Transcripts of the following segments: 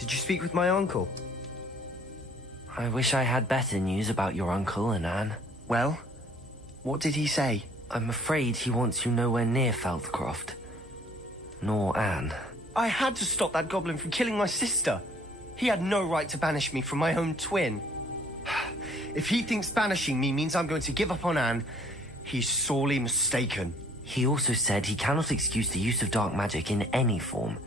Did you speak with my uncle? I wish I had better news about your uncle and Anne. Well, what did he say? I'm afraid he wants you nowhere near Feldcroft. Nor Anne. I had to stop that goblin from killing my sister. He had no right to banish me from my own twin. If he thinks banishing me means I'm going to give up on Anne, he's sorely mistaken. He also said he cannot excuse the use of dark magic in any form,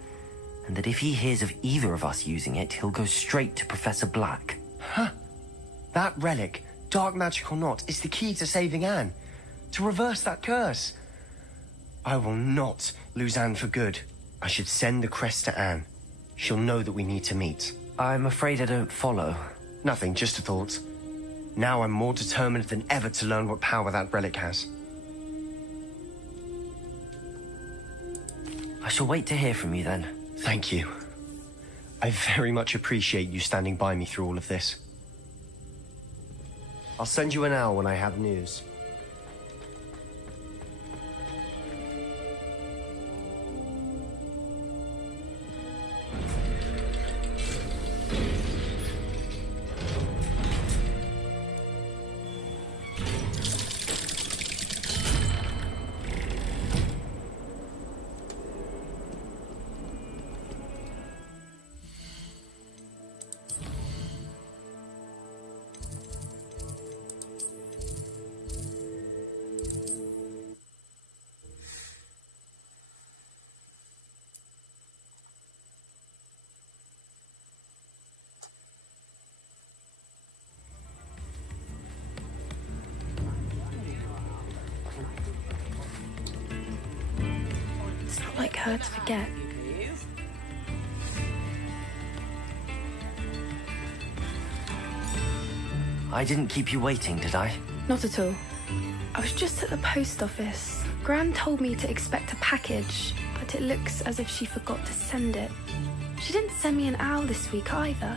and that if he hears of either of us using it, he'll go straight to Professor Black. Huh? That relic, dark magic or not, is the key to saving Anne. To reverse that curse. I will not lose Anne for good. I should send the crest to Anne. She'll know that we need to meet. I'm afraid I don't follow. Nothing, just a thought. Now I'm more determined than ever to learn what power that relic has. I shall wait to hear from you then. Thank you. I very much appreciate you standing by me through all of this. I'll send you an owl when I have news. It's not like her to forget. I didn't keep you waiting, did I? Not at all. I was just at the post office. Gran told me to expect a package, but it looks as if she forgot to send it. She didn't send me an owl this week either.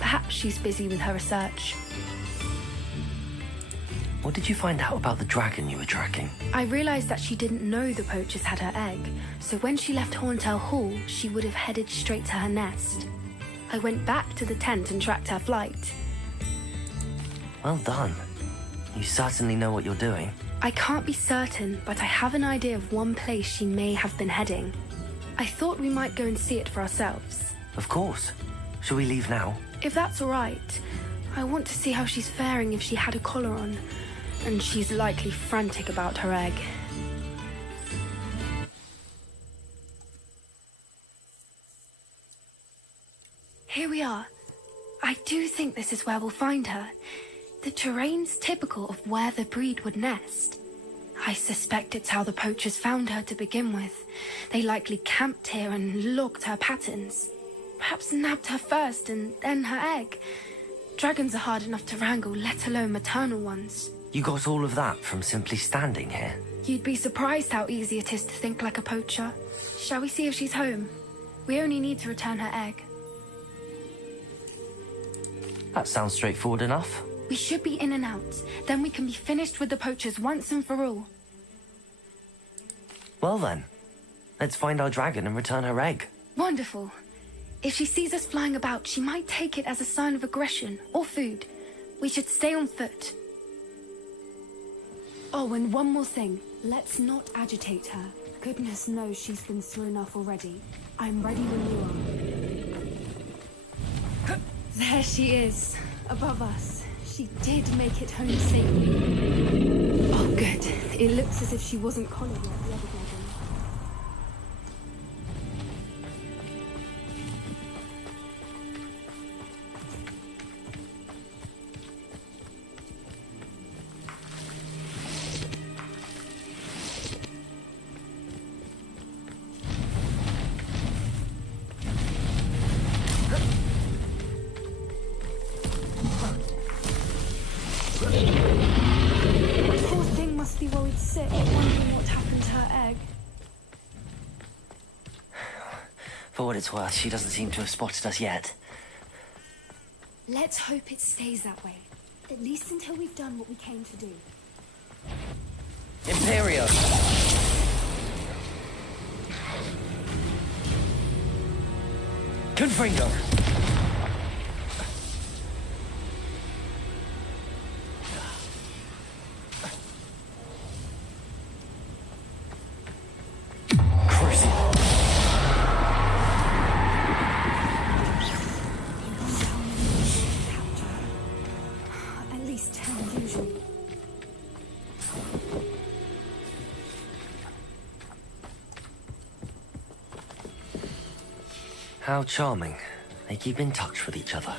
Perhaps she's busy with her research. What did you find out about the dragon you were tracking? I realized that she didn't know the poachers had her egg, so when she left Horntail Hall, she would have headed straight to her nest. I went back to the tent and tracked her flight. Well done. You certainly know what you're doing. I can't be certain, but I have an idea of one place she may have been heading. I thought we might go and see it for ourselves. Of course. Shall we leave now? If that's all right. I want to see how she's faring if she had a collar on. And she's likely frantic about her egg. Here we are. I do think this is where we'll find her. The terrain's typical of where the breed would nest. I suspect it's how the poachers found her to begin with. They likely camped here and logged her patterns. Perhaps nabbed her first and then her egg. Dragons are hard enough to wrangle, let alone maternal ones. You got all of that from simply standing here? You'd be surprised how easy it is to think like a poacher. Shall we see if she's home? We only need to return her egg. That sounds straightforward enough. We should be in and out. Then we can be finished with the poachers once and for all. Well then, let's find our dragon and return her egg. Wonderful. If she sees us flying about, she might take it as a sign of aggression or food. We should stay on foot. Oh, and one more thing. Let's not agitate her. Goodness knows she's been through enough already. I'm ready when you are. There she is, above us. She did make it home safely. Oh, good. It looks as if she wasn't collared like the other dragon. Poor thing must be worried sick, wondering what happened to her egg. For what it's worth, she doesn't seem to have spotted us yet. Let's hope it stays that way. At least until we've done what we came to do. Imperio! Confringo! How charming. They keep in touch with each other.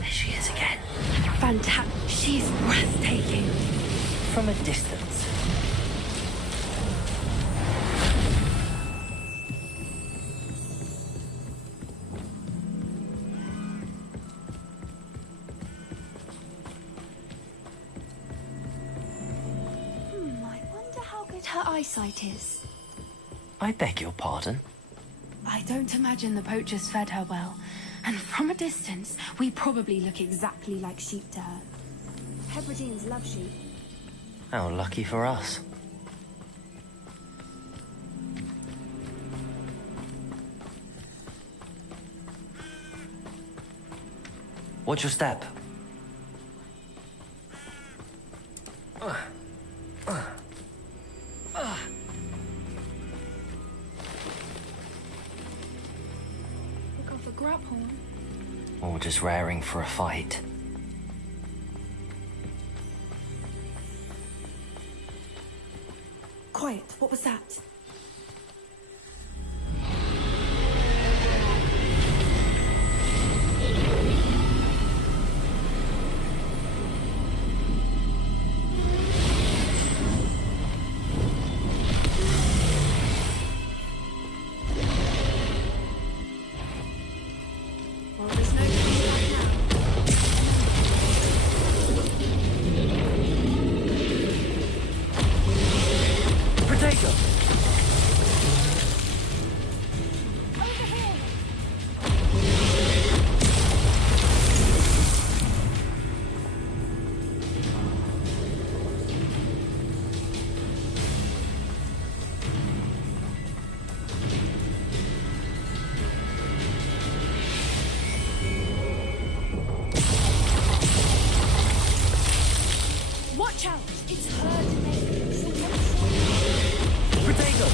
There she is again. Fantastic. She's breathtaking. From a distance. I wonder how good her eyesight is. I beg your pardon? I don't imagine the poachers fed her well. And from a distance, we probably look exactly like sheep to her. Hebrideans love sheep. How lucky for us. Watch your step. Look off a grub horn. Or just raring for a fight. Quiet, what was that? Well, there's no coming back now. Potato! Over here! Watch out! It's her today. She'll make sure. Potato!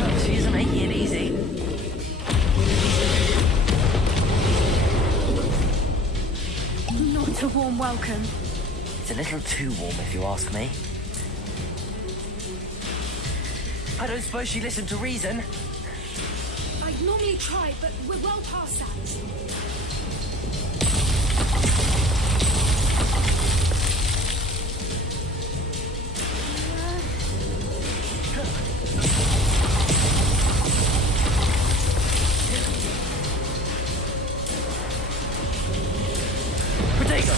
Oh, she isn't making it easy. Not a warm welcome. It's a little too warm, if you ask me. I don't suppose she listened to reason. I'd normally try, but we're well past that. Potato!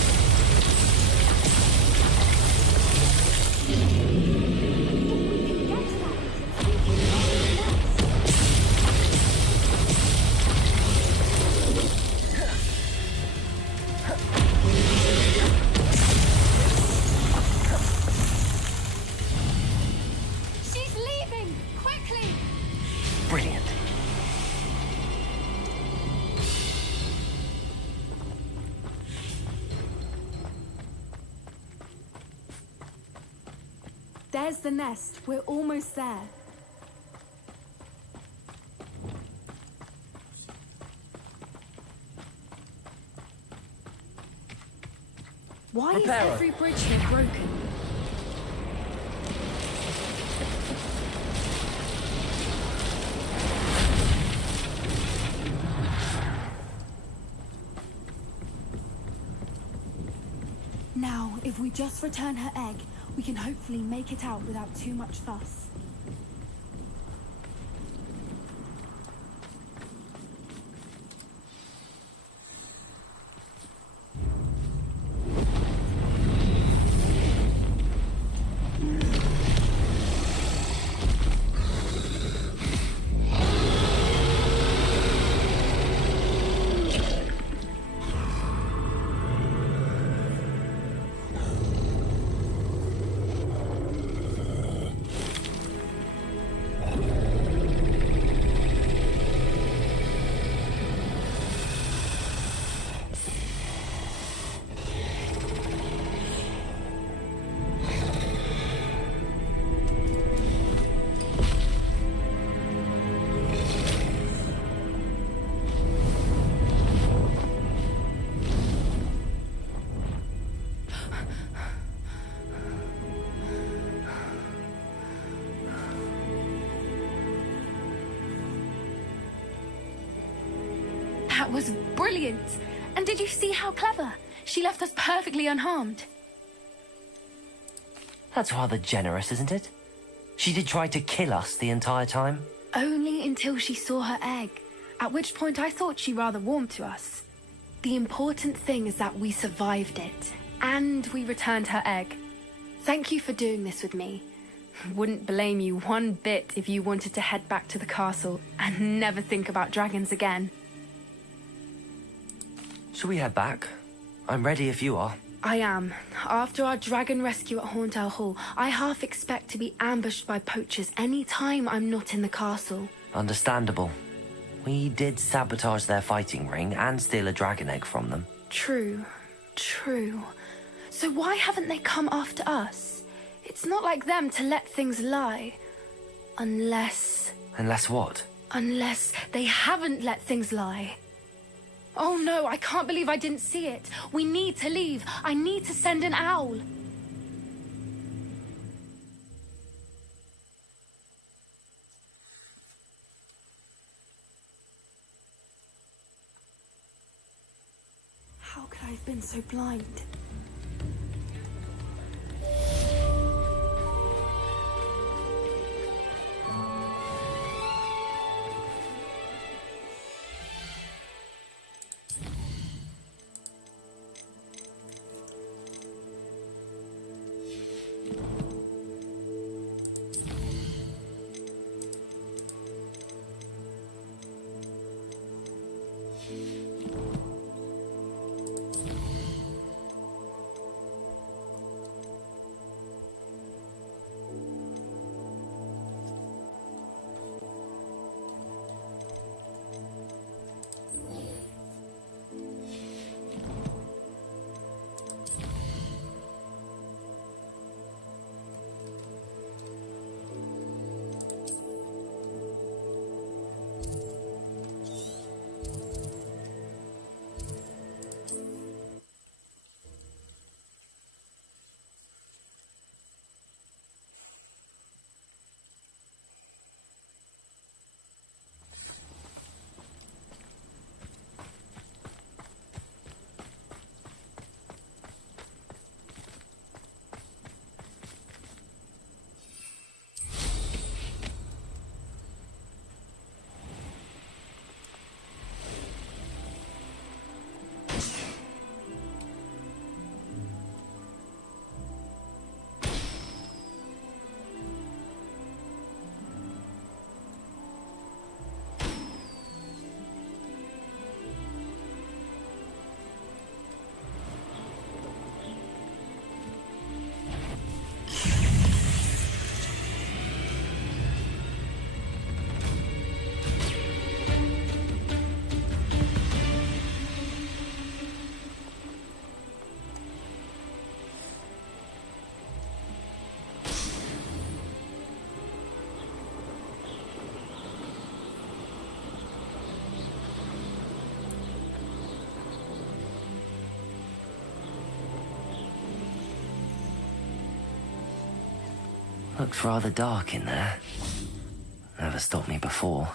She's leaving! Quickly! Brilliant. There's the nest. We're almost there. Why is Reparo. every bridge here broken? Now, if we just return her egg, we can hopefully make it out without too much fuss. That was brilliant. And did you see how clever? She left us perfectly unharmed. That's rather generous, isn't it? She did try to kill us the entire time. Only until she saw her egg, at which point I thought she rather warmed to us. The important thing is that we survived it, and we returned her egg. Thank you for doing this with me. Wouldn't blame you one bit if you wanted to head back to the castle and never think about dragons again. Shall we head back? I'm ready if you are. I am. After our dragon rescue at Hauntel Hall, I half expect to be ambushed by poachers any time I'm not in the castle. Understandable. We did sabotage their fighting ring and steal a dragon egg from them. True. So why haven't they come after us? It's not like them to let things lie. Unless what? Unless they haven't let things lie. Oh no, I can't believe I didn't see it. We need to leave. I need to send an owl. How could I have been so blind? Looks rather dark in there. Never stopped me before.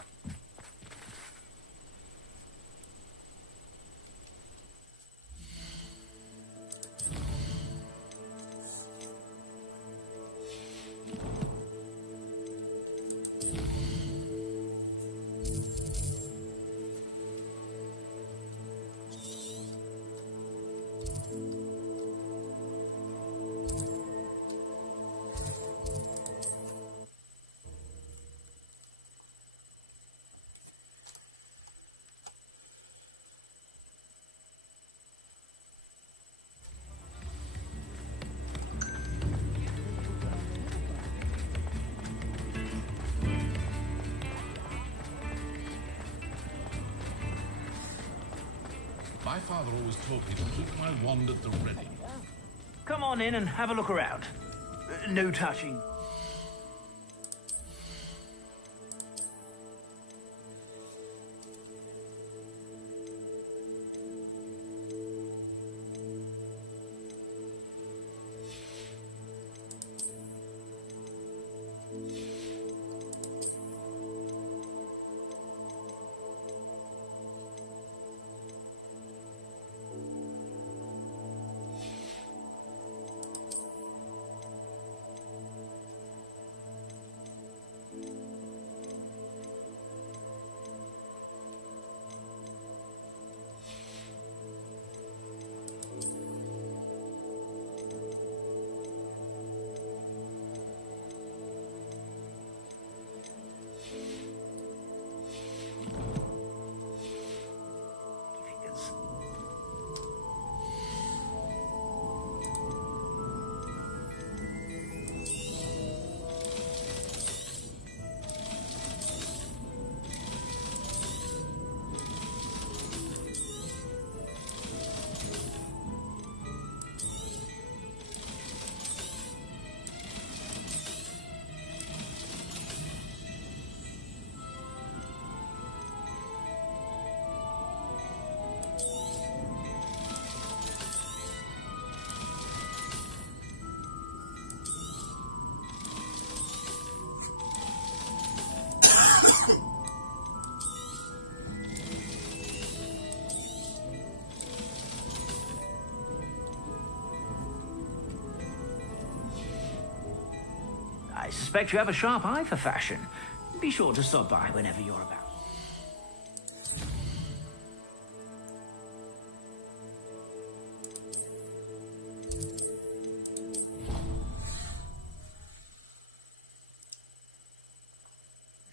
My father always told me to keep my wand at the ready. Come on in and have a look around. No touching. I suspect you have a sharp eye for fashion. Be sure to stop by whenever you're about.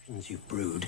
You've brewed.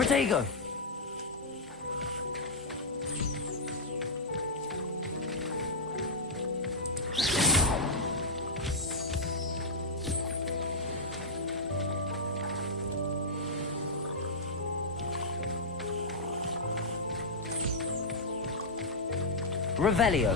Protego! Revelio.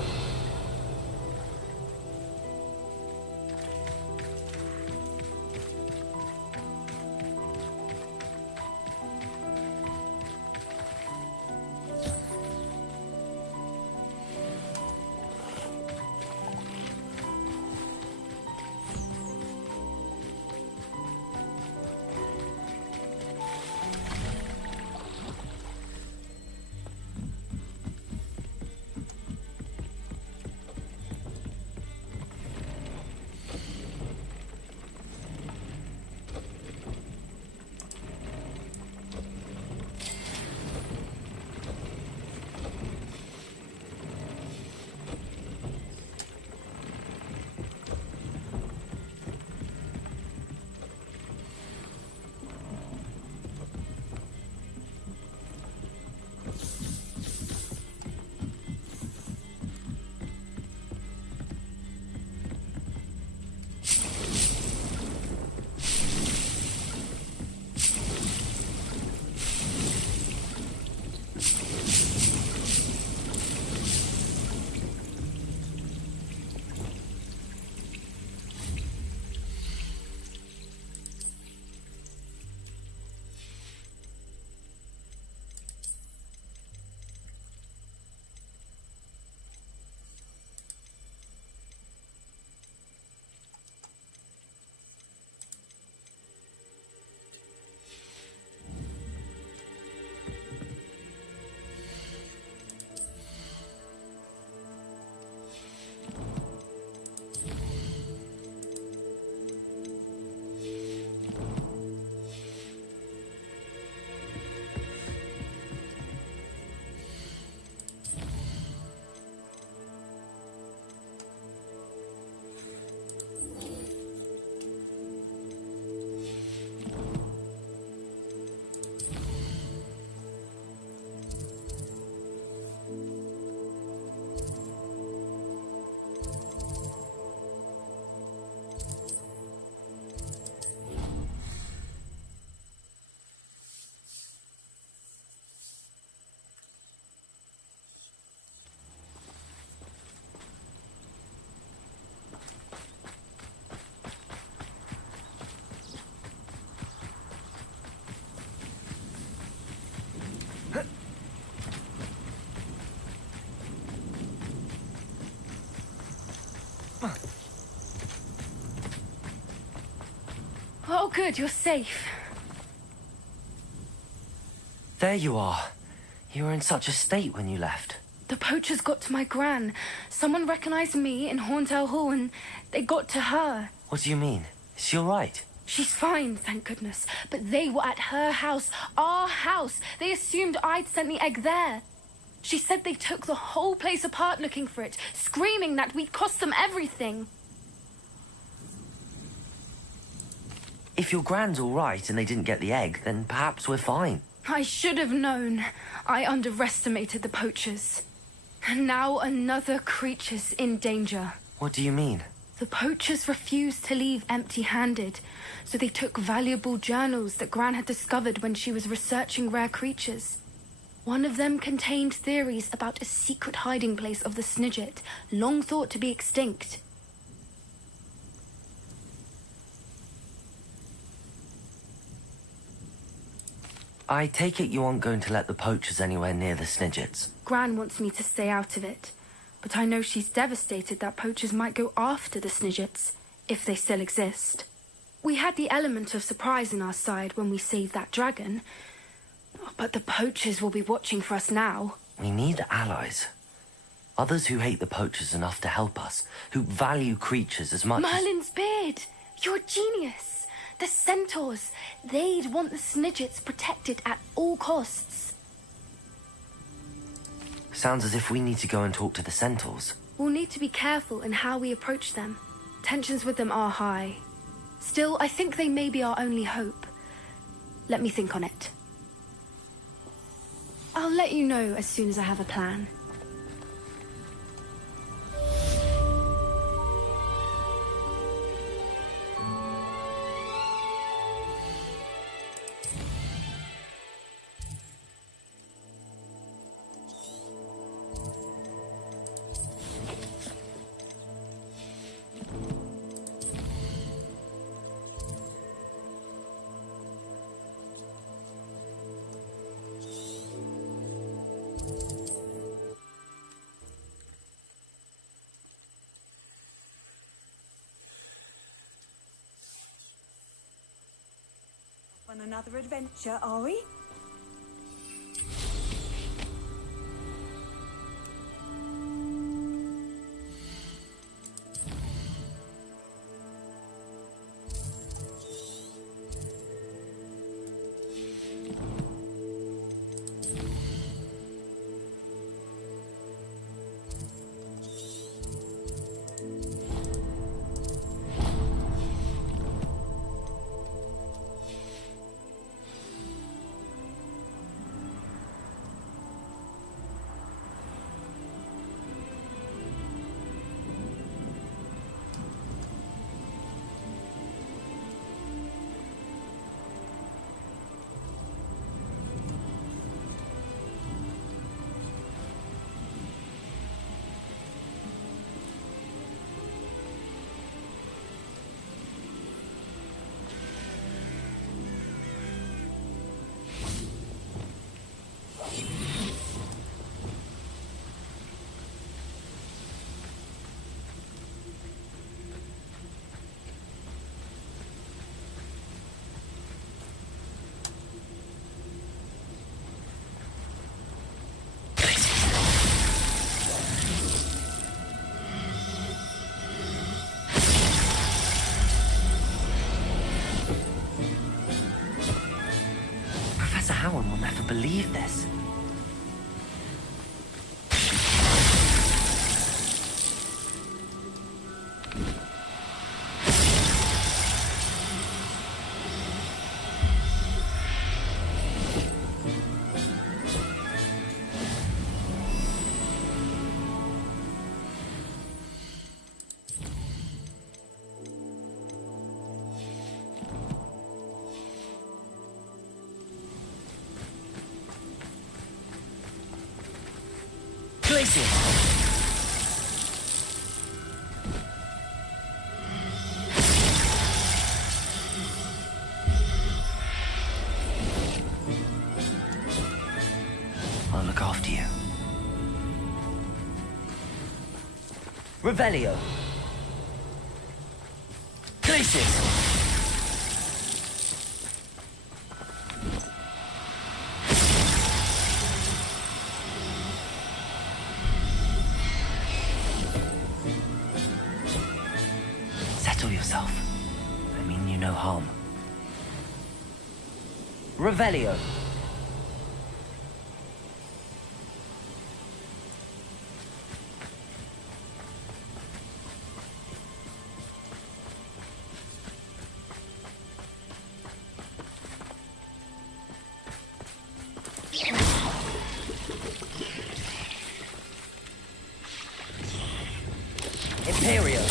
Oh, good, you're safe. There you are. You were in such a state when you left. The poachers got to my gran. Someone recognized me in Horntail Hall and they got to her. What do you mean? Is she all right? She's fine, thank goodness. But they were at her house, our house. They assumed I'd sent the egg there. She said they took the whole place apart looking for it, screaming that we'd cost them everything. If your grand's all right and they didn't get the egg, then perhaps we're fine. I should have known. I underestimated the poachers. And now another creature's in danger. What do you mean? The poachers refused to leave empty-handed, so they took valuable journals that Gran had discovered when she was researching rare creatures. One of them contained theories about a secret hiding place of the Snidget, long thought to be extinct. I take it you aren't going to let the poachers anywhere near the Snidgets. Gran wants me to stay out of it, but I know she's devastated that poachers might go after the Snidgets, if they still exist. We had the element of surprise on our side when we saved that dragon, but the poachers will be watching for us now. We need allies. Others who hate the poachers enough to help us, who value creatures as much Merlin's beard! You're a genius! The centaurs, they'd want the Snidgets protected at all costs. Sounds as if we need to go and talk to the centaurs. We'll need to be careful in how we approach them. Tensions with them are high. Still, I think they may be our only hope. Let me think on it. I'll let you know as soon as I have a plan. On another adventure, are we? Professor Howard will never believe this. I'll look after you. Revelio. Glacius. Settle yourself. I mean you no harm. Revelio. Imperio.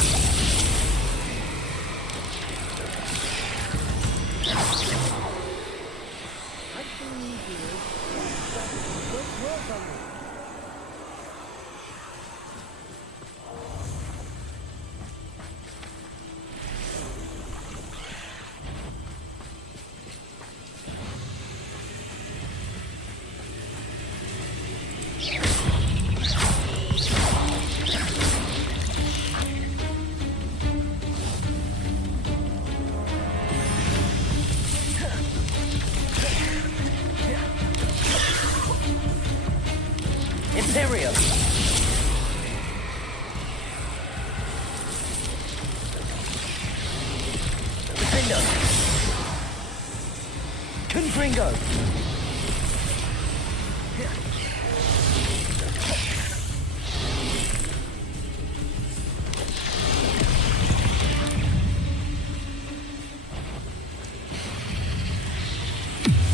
Imperio. Defendo. Confringo.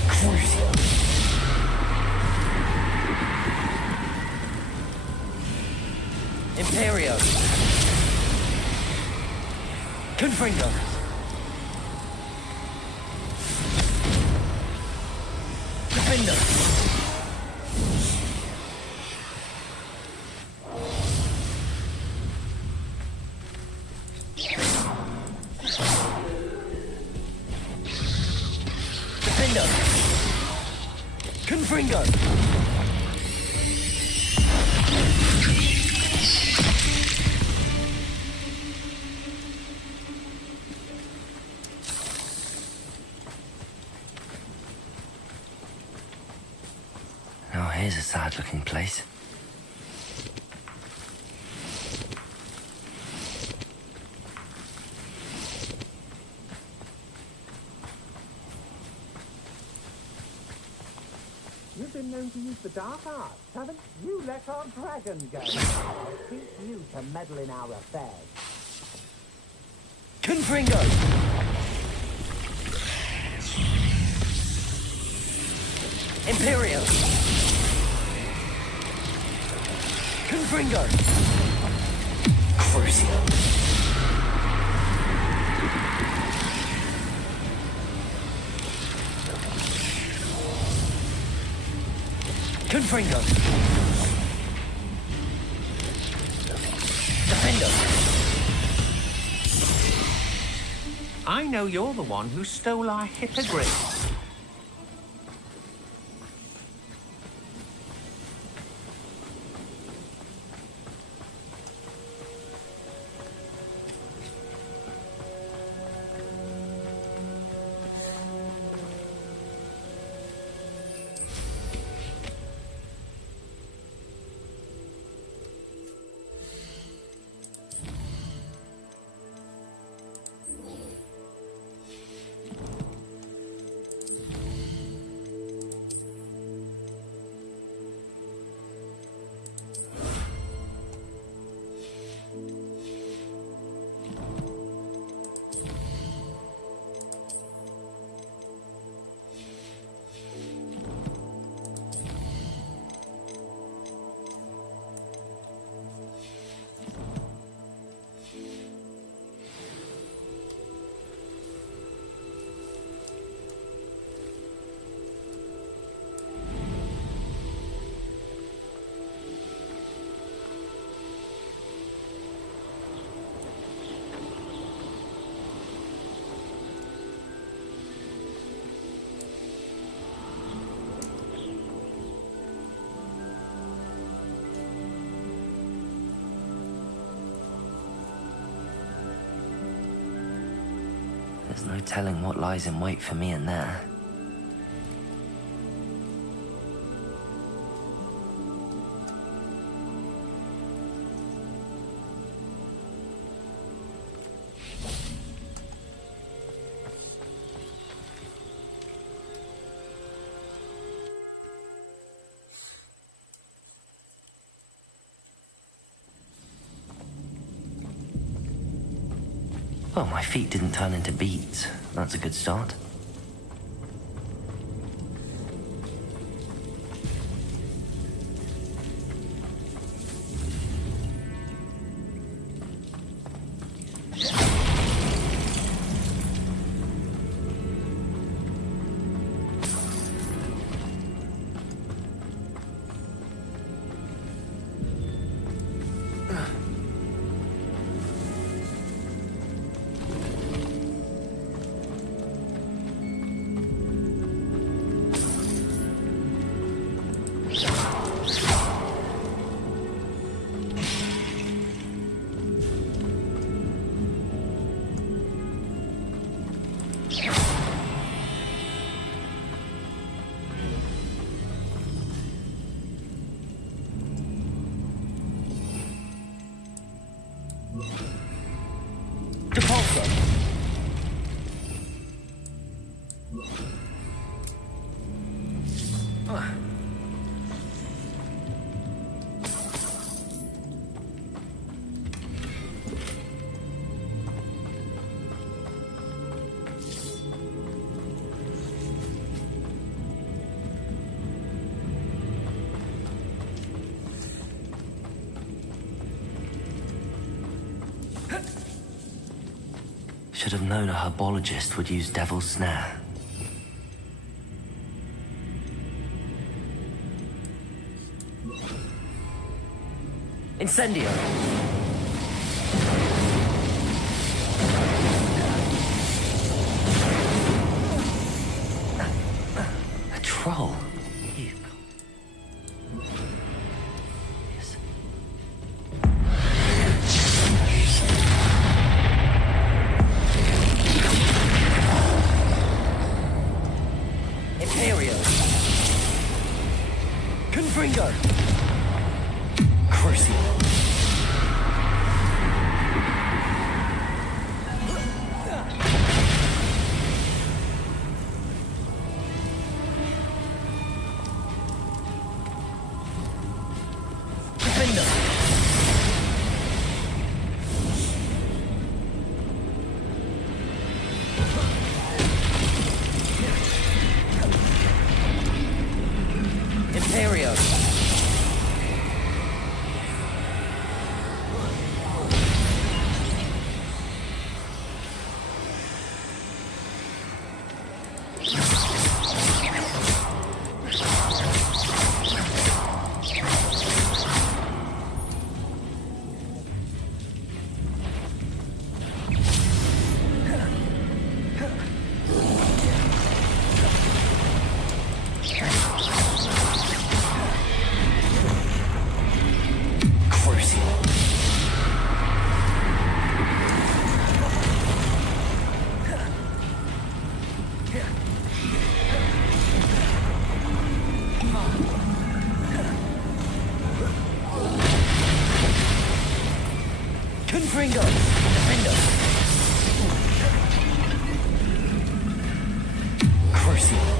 Crucio. Imperio. Confringo. Defender. Defender. Confringo. Oh, here's a sad-looking place. You've been known to use the dark arts, haven't you? Let our dragon go. I'll teach you to meddle in our affairs. Confringo. Imperio. Confringo. Crucio. Confringo. Defender. I know you're the one who stole our hippogriff. There's no telling what lies in wait for me in there. Well, my feet didn't turn into beets. That's a good start. Should have known a herbologist would use Devil's Snare. Incendio! A troll. Yes. Imperio. Confringo. Crucible. Imperio. Confringo! Defendo! Crucible!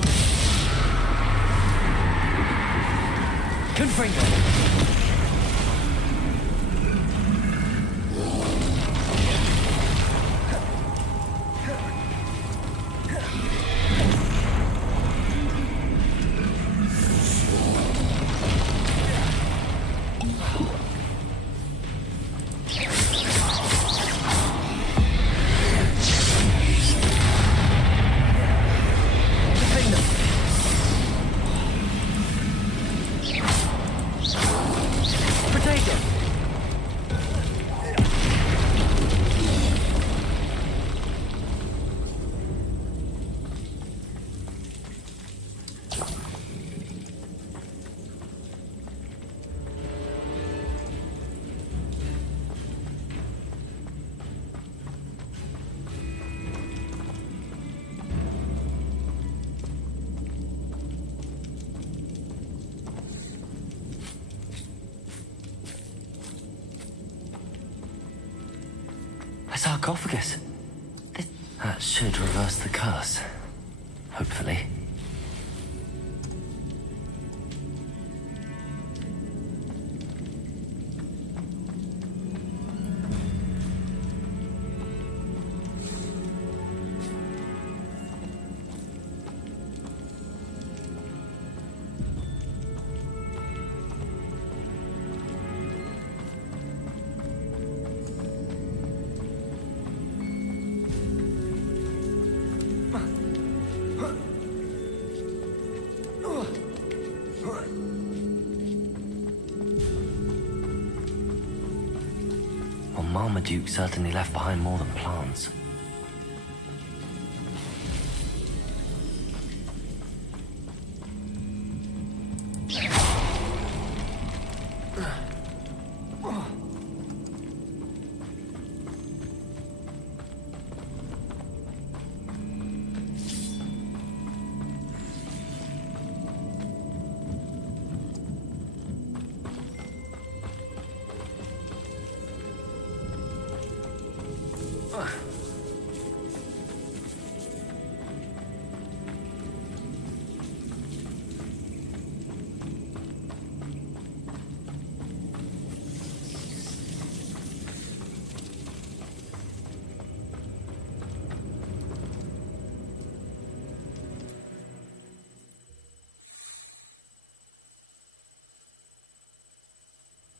Confringo! A sarcophagus. That should reverse the curse. Hopefully. Well, Marmaduke certainly left behind more than plants.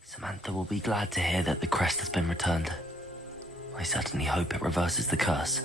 Samantha will be glad to hear that the crest has been returned. I certainly hope it reverses the curse.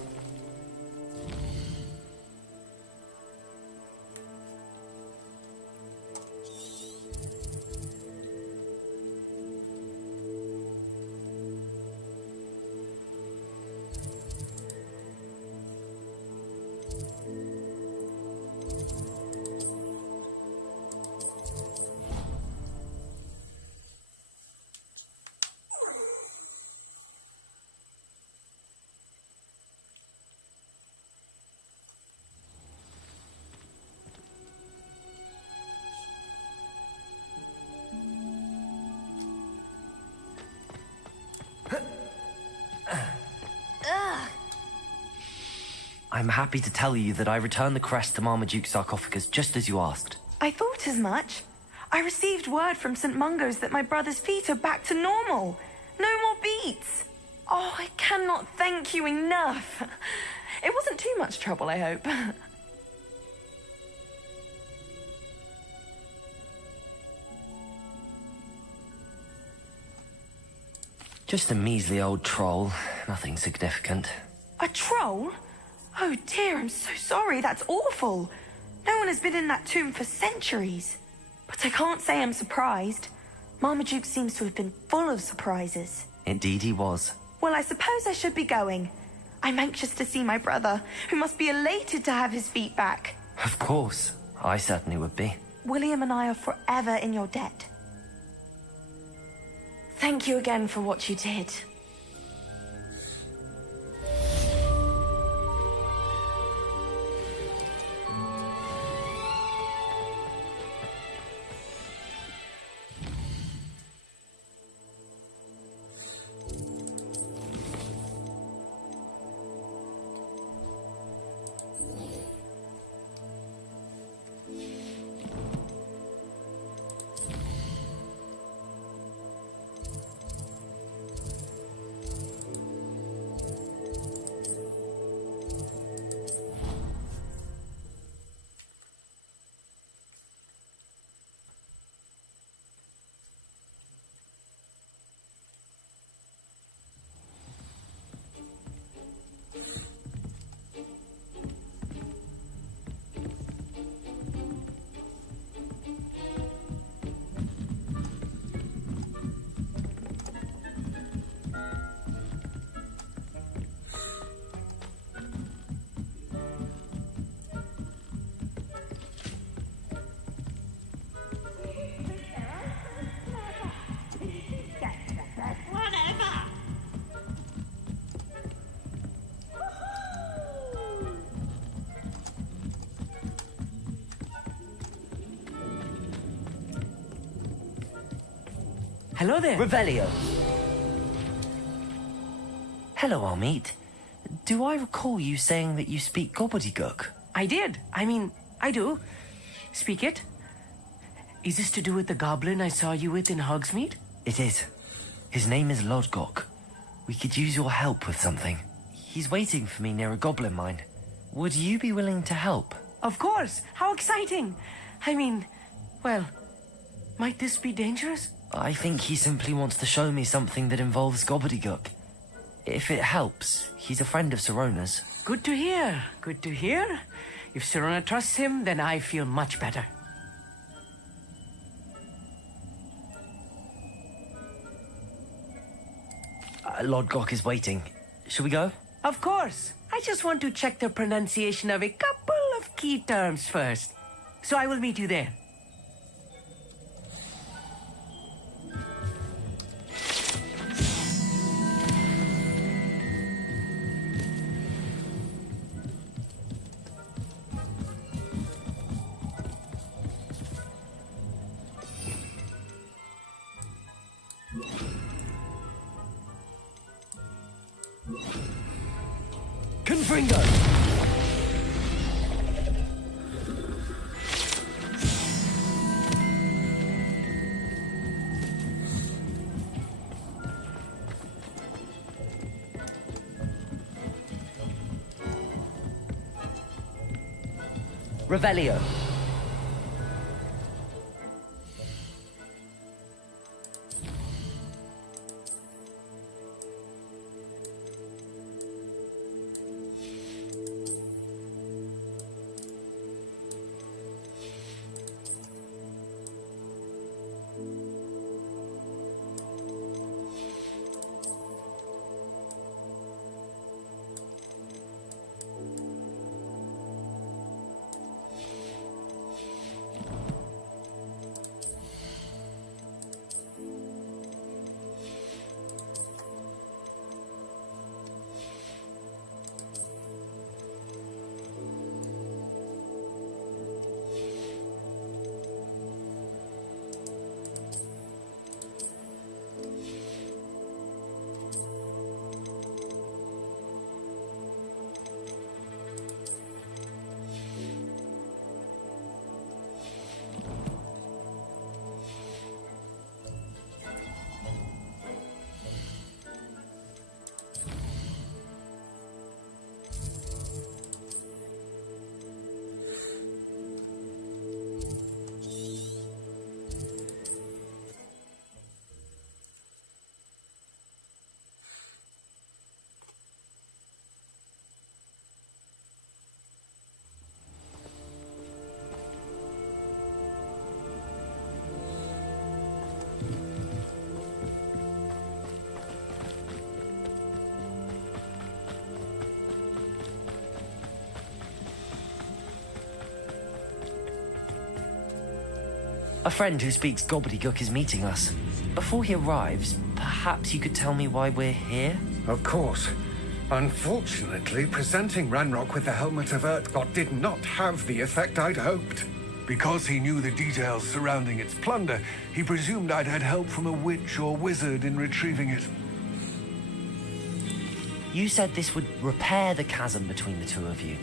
I'm happy to tell you that I returned the crest to Marmaduke's sarcophagus just as you asked. I thought as much. I received word from St. Mungo's that my brother's feet are back to normal. No more beats. Oh, I cannot thank you enough. It wasn't too much trouble, I hope. Just a measly old troll. Nothing significant. A troll? Oh dear, I'm so sorry. That's awful. No one has been in that tomb for centuries. But I can't say I'm surprised. Marmaduke seems to have been full of surprises. Indeed he was. Well, I suppose I should be going. I'm anxious to see my brother, who must be elated to have his feet back. Of course. I certainly would be. William and I are forever in your debt. Thank you again for what you did. Hello there. Revelio. Hello, Armeet. Do I recall you saying that you speak gobbledygook? I did. I do. Speak it. Is this to do with the goblin I saw you with in Hogsmeade? It is. His name is Lodgok. We could use your help with something. He's waiting for me near a goblin mine. Would you be willing to help? Of course. How exciting. Well, might this be dangerous? I think he simply wants to show me something that involves gobbledygook. If it helps, he's a friend of Sirona's. Good to hear. Good to hear. If Sirona trusts him, then I feel much better. Lodgok is waiting. Shall we go? Of course. I just want to check the pronunciation of a couple of key terms first. So I will meet you there. Confringo! Revelio. A friend who speaks gobbledygook is meeting us. Before he arrives, perhaps you could tell me why we're here? Of course. Unfortunately, presenting Ranrock with the Helmet of Urtkot did not have the effect I'd hoped. Because he knew the details surrounding its plunder, he presumed I'd had help from a witch or wizard in retrieving it. You said this would repair the chasm between the two of you.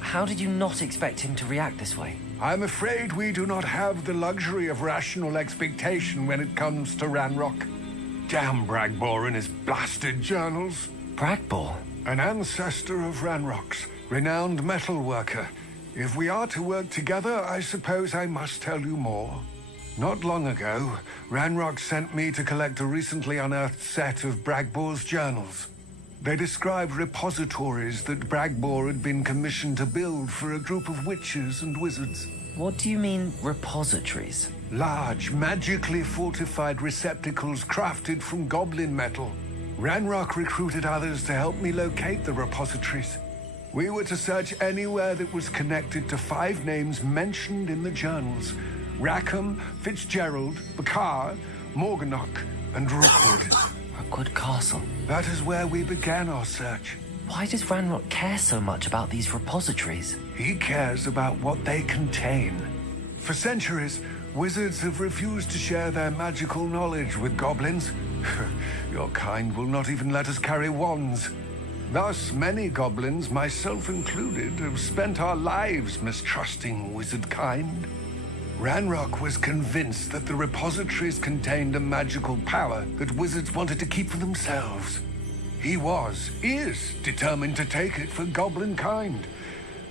How did you not expect him to react this way? I'm afraid we do not have the luxury of rational expectation when it comes to Ranrock. Damn Bragbor and his blasted journals. Bragbor? An ancestor of Ranrock's, renowned metal worker. If we are to work together, I suppose I must tell you more. Not long ago, Ranrock sent me to collect a recently unearthed set of Bragbor's journals. They described repositories that Bragbor had been commissioned to build for a group of witches and wizards. What do you mean, repositories? Large, magically fortified receptacles crafted from goblin metal. Ranrock recruited others to help me locate the repositories. We were to search anywhere that was connected to 5 names mentioned in the journals. Rackham, Fitzgerald, Bakar, Morganach, and Rookwood. Rookwood Castle. That is where we began our search. Why does Ranrock care so much about these repositories? He cares about what they contain. For centuries, wizards have refused to share their magical knowledge with goblins. Your kind will not even let us carry wands. Thus, many goblins, myself included, have spent our lives mistrusting wizard kind. Ranrock was convinced that the repositories contained a magical power that wizards wanted to keep for themselves. He is determined to take it for goblin kind.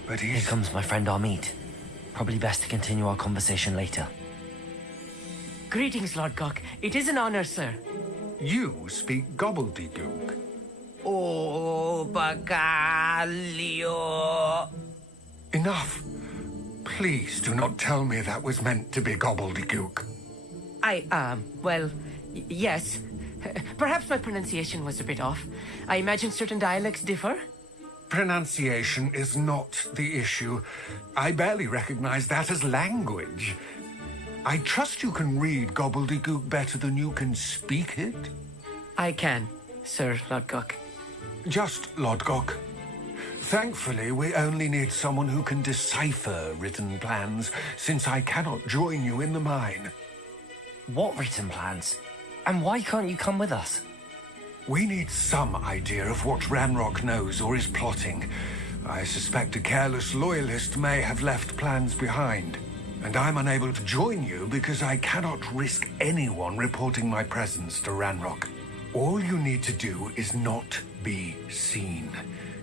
But Here comes my friend Amit. Probably best to continue our conversation later. Greetings, Lord Cock. It is an honor, sir. You speak gobbledygook. Oh, Bagalio. Enough. Please do not tell me that was meant to be gobbledygook. Yes. Perhaps my pronunciation was a bit off. I imagine certain dialects differ. Pronunciation is not the issue. I barely recognize that as language. I trust you can read gobbledygook better than you can speak it. I can, Sir Lodgok. Just Lodgok. Thankfully, we only need someone who can decipher written plans, since I cannot join you in the mine. What written plans? And why can't you come with us? We need some idea of what Ranrock knows or is plotting. I suspect a careless loyalist may have left plans behind. And I'm unable to join you because I cannot risk anyone reporting my presence to Ranrock. All you need to do is not be seen.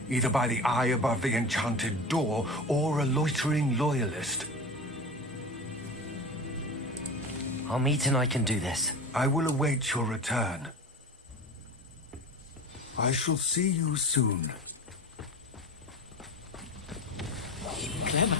Either by the eye above the enchanted door, or a loitering loyalist. Amit and I can do this. I will await your return. I shall see you soon. Clever.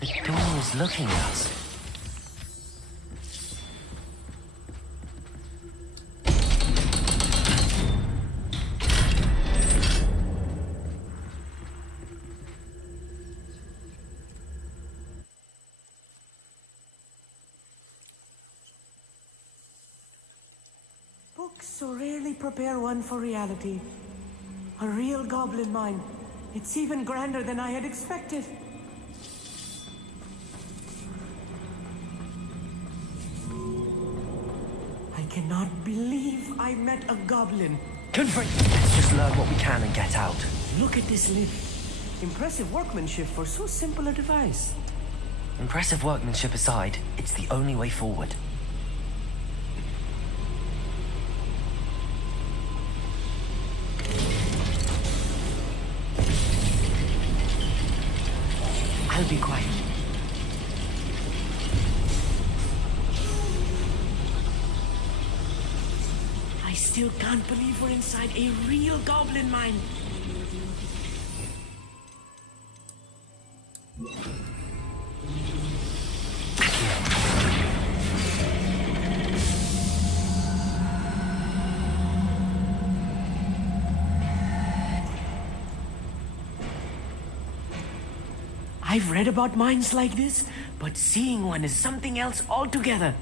The door is looking at us. Books so rarely prepare one for reality. A real goblin mine. It's even grander than I had expected. I cannot believe I met a goblin. Let's just learn what we can and get out. Look at this lid. Impressive workmanship for so simple a device. Impressive workmanship aside, it's the only way forward. I'll be quiet. I still can't believe we're inside a real goblin mine. I've read about mines like this, but seeing one is something else altogether.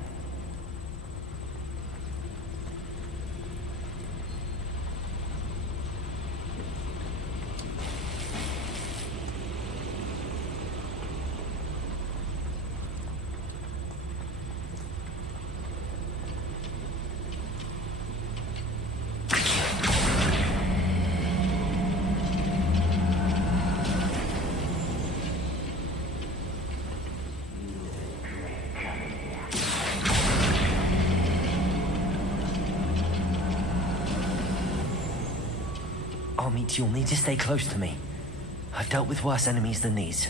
Armit, you'll need to stay close to me. I've dealt with worse enemies than these.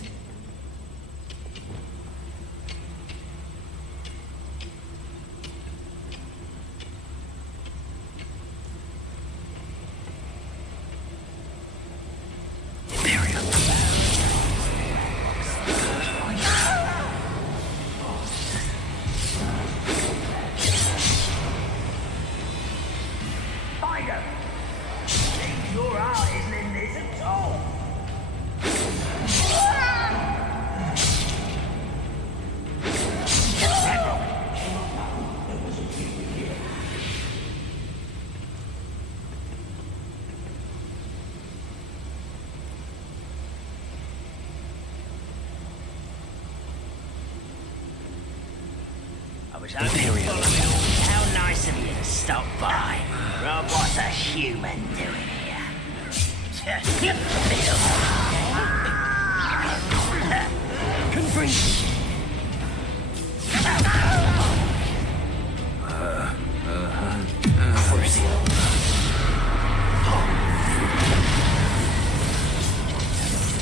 Imperial. How nice of you to stop by. Rob, what's a human doing here?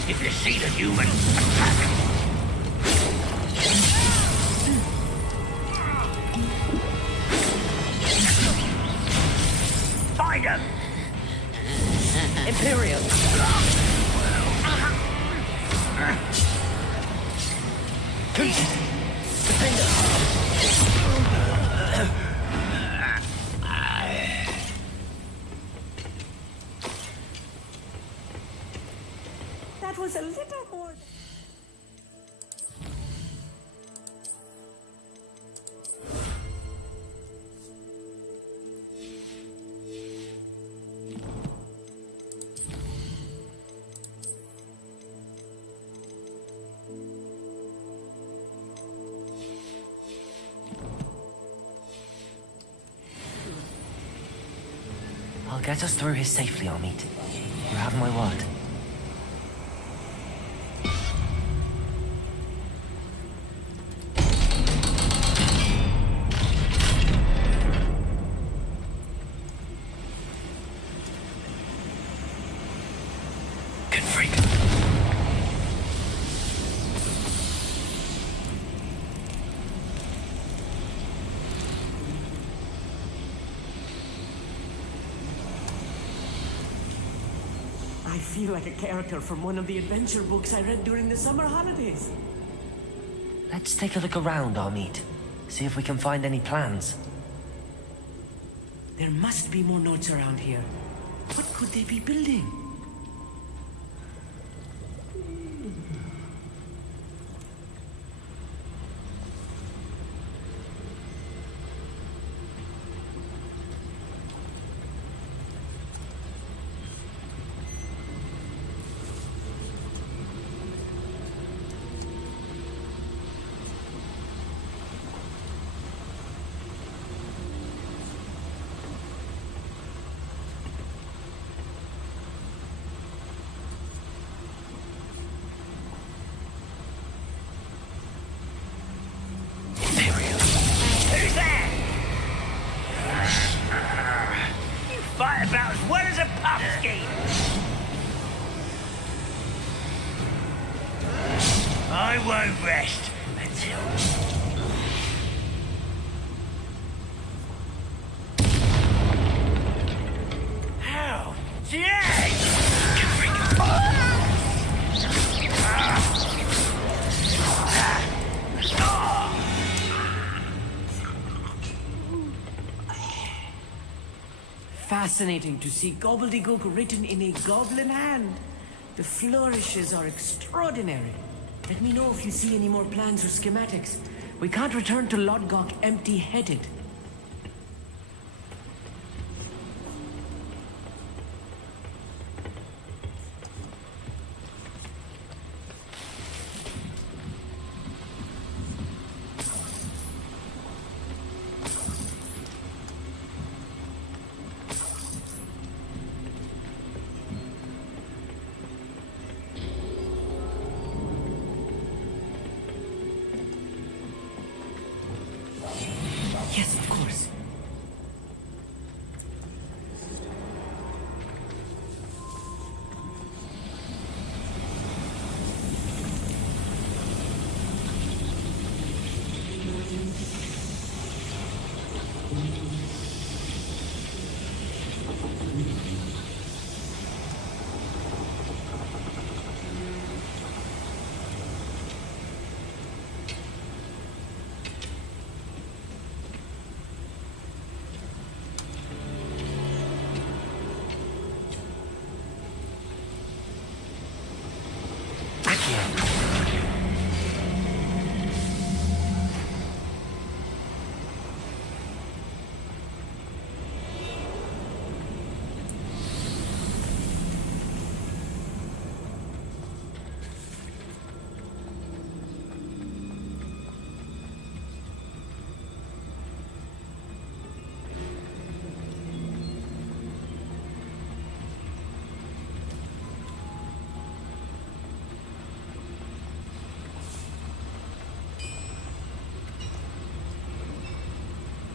If you see the human, attack him. Find him! Imperial. That was a little more... I'll get us through here safely, Armit. You have my word. I feel like a character from one of the adventure books I read during the summer holidays. Let's take a look around, Armit. See if we can find any plans. There must be more notes around here. What could they be building? Fight about as well as a pumpkin. I won't rest until... How dare Fascinating to see gobbledygook written in a goblin hand. The flourishes are extraordinary. Let me know if you see any more plans or schematics. We can't return to Lodgok empty-headed. Yes, of course.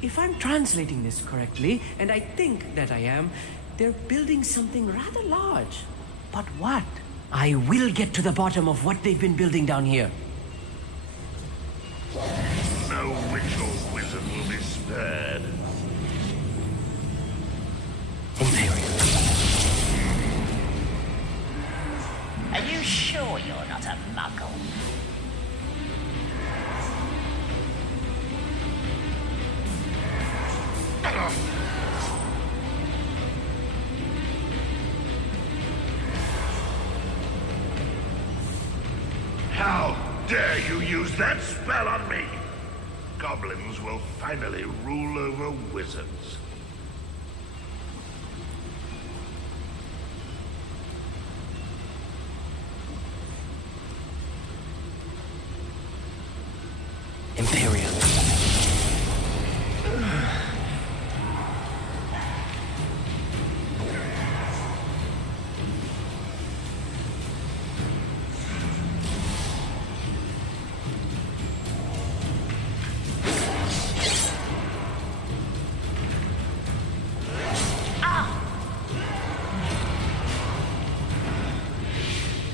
If I'm translating this correctly, and I think that I am, they're building something rather large. But what? I will get to the bottom of what they've been building down here. No witch or wizard will be spared. Imperial. Are you sure you're not a muggle? How dare you use that spell on me? Goblins will finally rule over wizards. Imperial.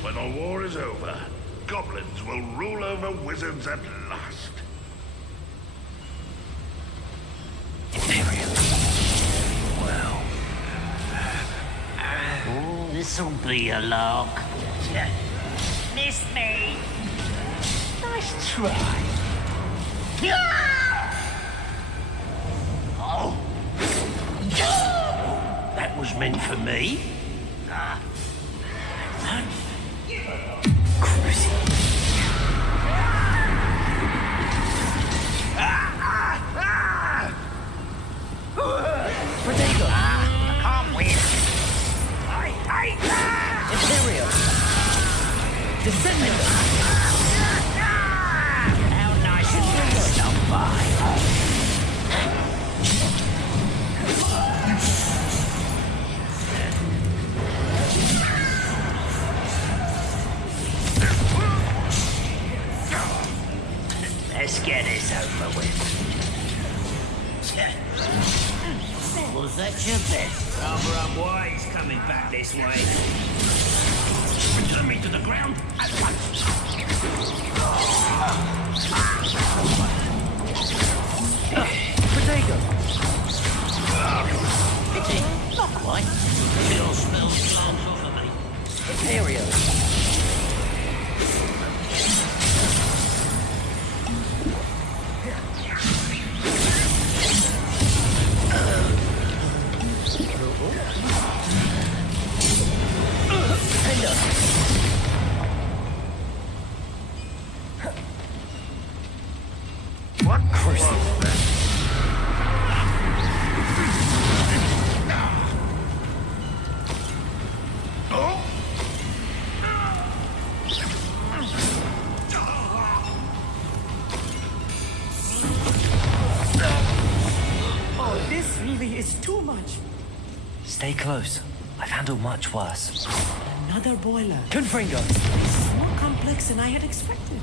When the war is over, goblins will rule over wizards at last. Imperial. Well, this'll be a lark. Missed me. Nice try. Oh. That was meant for me. Cruisy. Protego. I can't win. I hate that. Imperial. Descendant. How nice of you to stop by. Let's get this over with. Was that your bet? Cover up why he's coming back this way. Return me to the ground at once. Protego. Pity, not quite. Your spells glance off of me. Imperial. Stay close. I've handled much worse. Another boiler. Confringo! This is more complex than I had expected.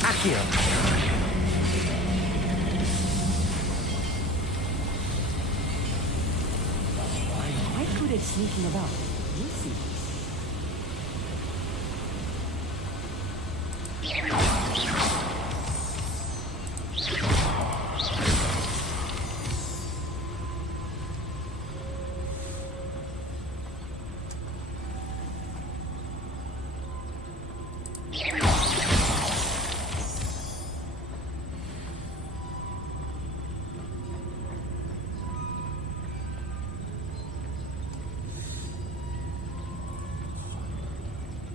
Accio! I'm quite good at sneaking about. You'll see.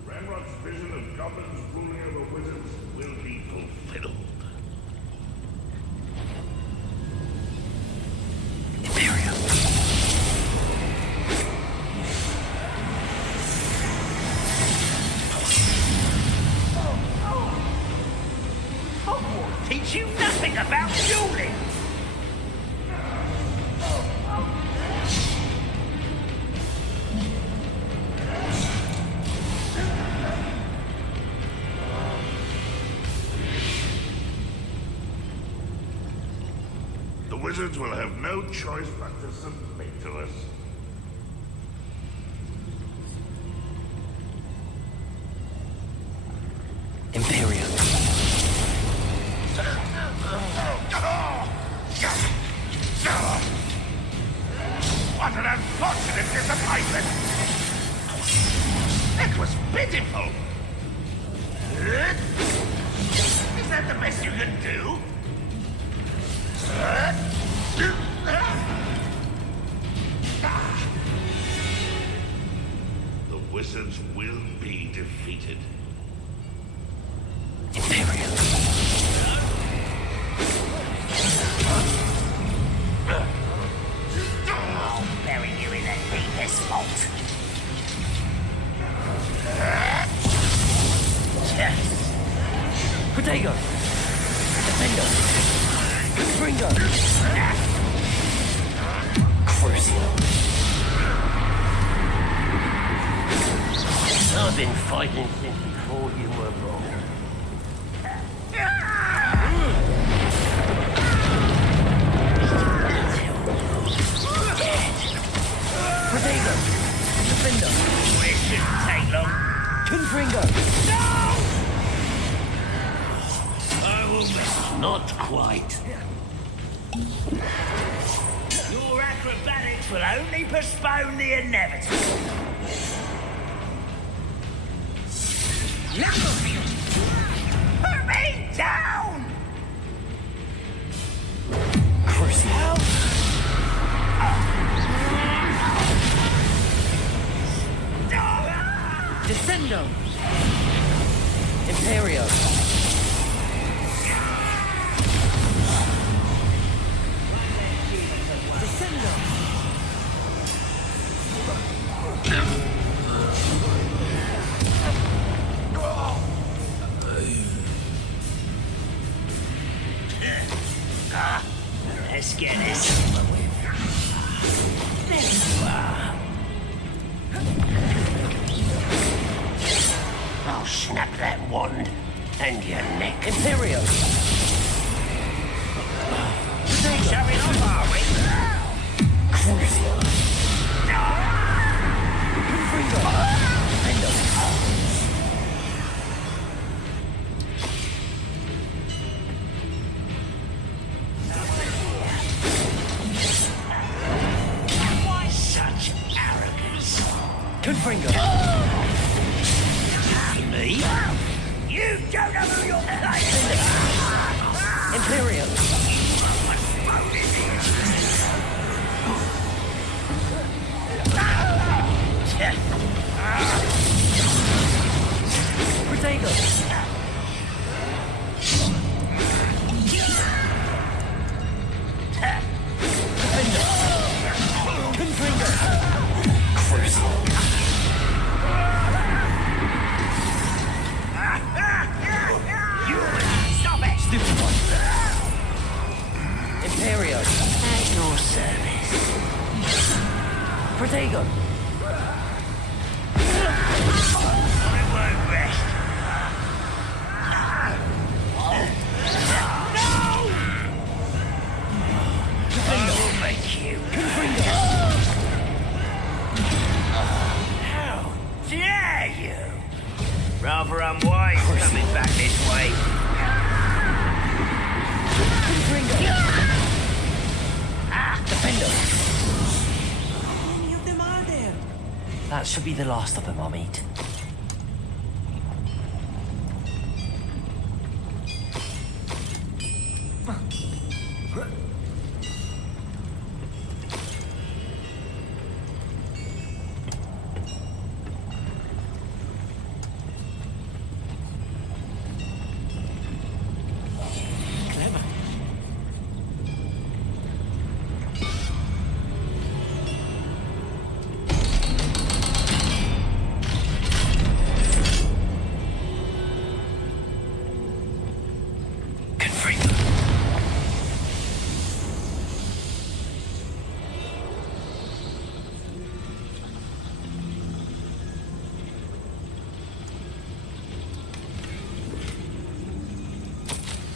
Ramrod's vision of goblins ruling over wizards will be fulfilled. Hogwarts teach you nothing about dueling! The wizards will have no choice but to submit to us. Imperium. What an unfortunate disappointment! That was pitiful! Is that the best you can do? The wizards will be defeated. Imperium. I'll bury you in the deepest vault. Protego! Defender! Confringo! Crucio! I've been fighting since before you were born. Protego! Defender! It shouldn't take long. Confringo! I will not quite. Your acrobatics will only postpone the inevitable. Put me down! Crucio! Descendo! Imperio! Descendo! Let's get this over with. There you are. I'll snap that wand and your neck. Imperio! Showing off, are we? Crucio! Confringo! Defender! Why such arrogance? Confringo! Me? You don't know who you're playing! Imperio! Protego! Defender! Confringo! Crucio! Stop it! Stupid! At your service. Protego! I won't rest. No! I will make you. How dare you? Rather unwise coming back this way. Defender! How many of them are there? That should be the last of them, Amit. Clever.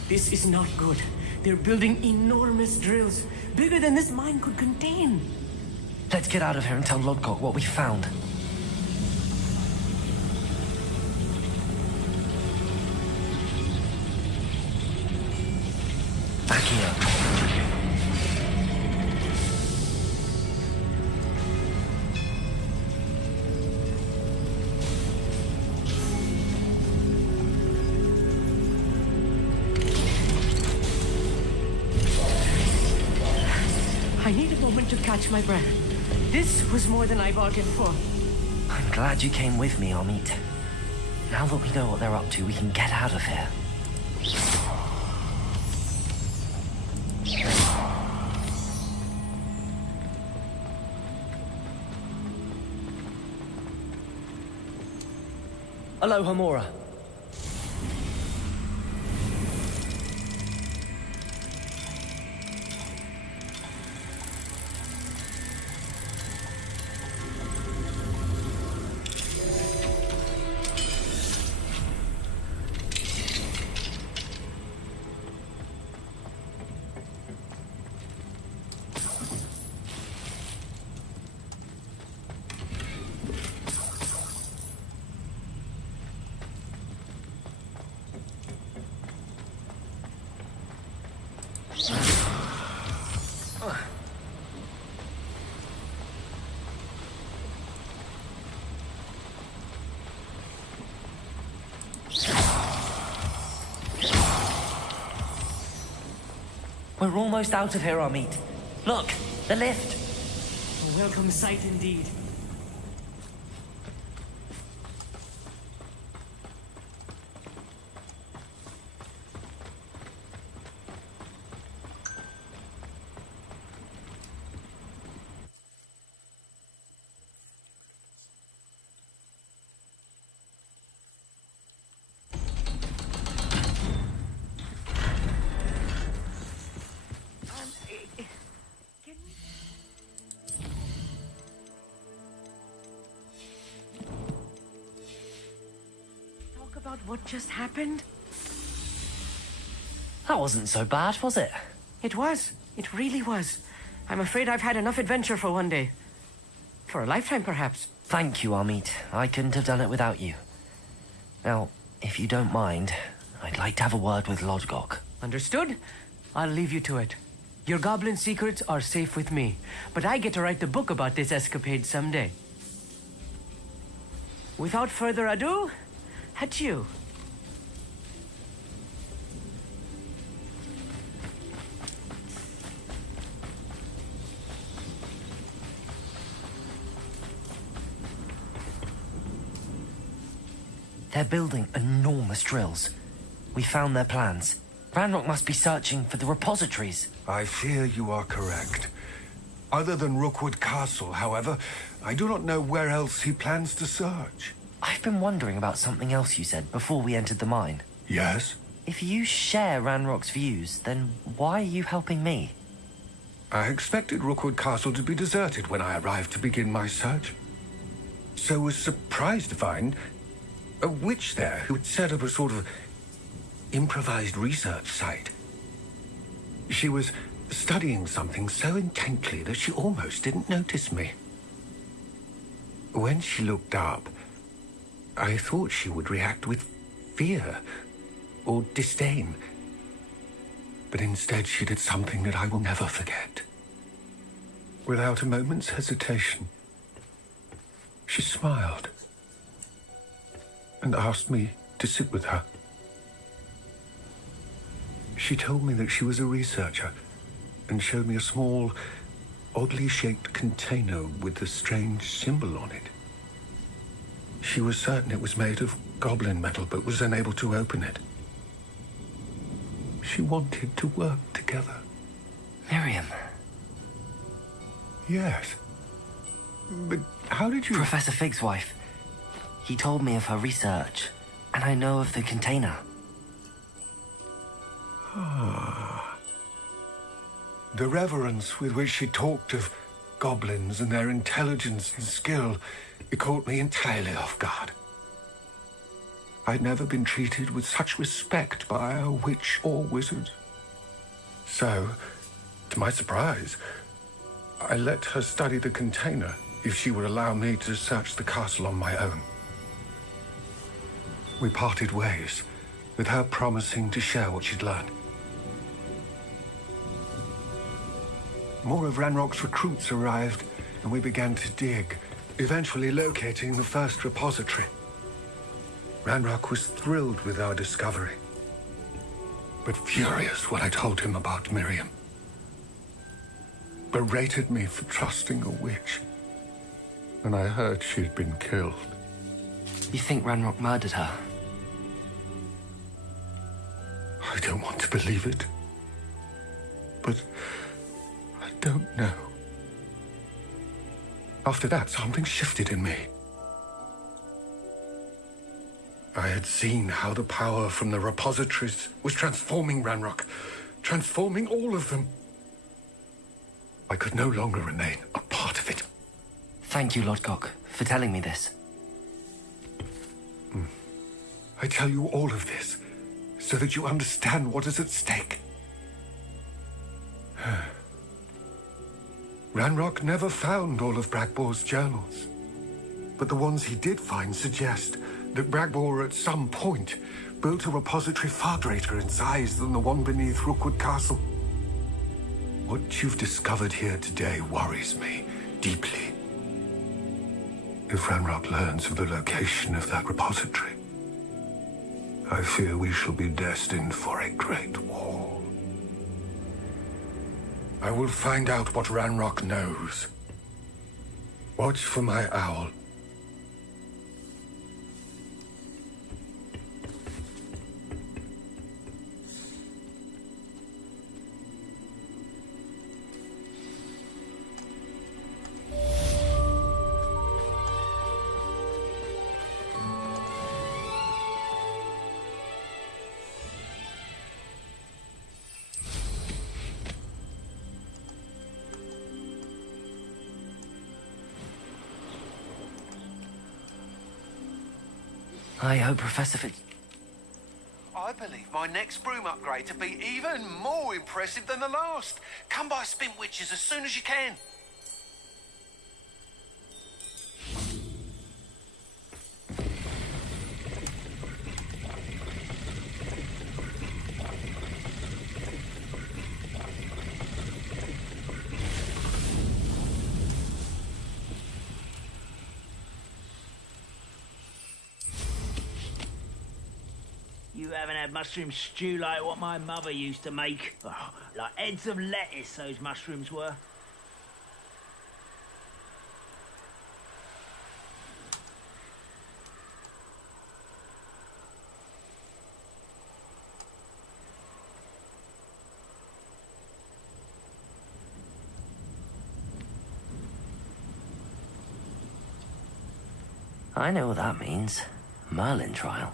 This is not good. They're building enormous drills, bigger than this mine could contain. Let's get out of here and tell Lodgok what we found. Back here. I need a moment to catch my breath. This was more than I bargained for. I'm glad you came with me, Amit. Now that we know what they're up to, we can get out of here. Hello, Hamura. We're almost out of here, Amit. Look, the lift. A welcome sight indeed. About what just happened? That wasn't so bad, was it? It was. It really was. I'm afraid I've had enough adventure for one day. For a lifetime, perhaps. Thank you, Amit. I couldn't have done it without you. Now, if you don't mind, I'd like to have a word with Lodgok. Understood? I'll leave you to it. Your goblin secrets are safe with me, but I get to write the book about this escapade someday. Without further ado, adieu. They're building enormous drills. We found their plans. Ranrock must be searching for the repositories. I fear you are correct. Other than Rookwood Castle, however, I do not know where else he plans to search. I've been wondering about something else you said before we entered the mine. Yes? If you share Ranrock's views, then why are you helping me? I expected Rookwood Castle to be deserted when I arrived to begin my search. So was surprised to find a witch there who had set up a sort of improvised research site. She was studying something so intently that she almost didn't notice me. When she looked up, I thought she would react with fear or disdain. But instead she did something that I will never forget. Without a moment's hesitation, she smiled and asked me to sit with her. She told me that she was a researcher and showed me a small, oddly shaped container with a strange symbol on it. She was certain it was made of goblin metal, but was unable to open it. She wanted to work together. Miriam. Yes. But how did you... Professor Fig's wife. He told me of her research, and I know of the container. Ah. The reverence with which she talked of goblins and their intelligence and skill, it caught me entirely off guard. I'd never been treated with such respect by a witch or wizard. So, to my surprise, I let her study the container if she would allow me to search the castle on my own. We parted ways, with her promising to share what she'd learned. More of Ranrock's recruits arrived, and we began to dig, eventually locating the first repository. Ranrock was thrilled with our discovery, but furious when I told him about Miriam. Berated me for trusting a witch, and I heard she'd been killed. You think Ranrock murdered her? I don't want to believe it, but I don't know. After that, something shifted in me. I had seen how the power from the repositories was transforming Ranrock, transforming all of them. I could no longer remain a part of it. Thank you, Lodgok, for telling me this. I tell you all of this so that you understand what is at stake. Ranrock never found all of Bragbor's journals, but the ones he did find suggest that Bragbor at some point built a repository far greater in size than the one beneath Rookwood Castle. What you've discovered here today worries me deeply. If Ranrock learns of the location of that repository, I fear we shall be destined for a great war. I will find out what Ranrock knows. Watch for my owl. I hope Professor Fig... I believe my next broom upgrade to be even more impressive than the last. Come by Spintwitches as soon as you can. You haven't had mushroom stew like what my mother used to make. Oh, like heads of lettuce, those mushrooms were. I know what that means. Merlin trial.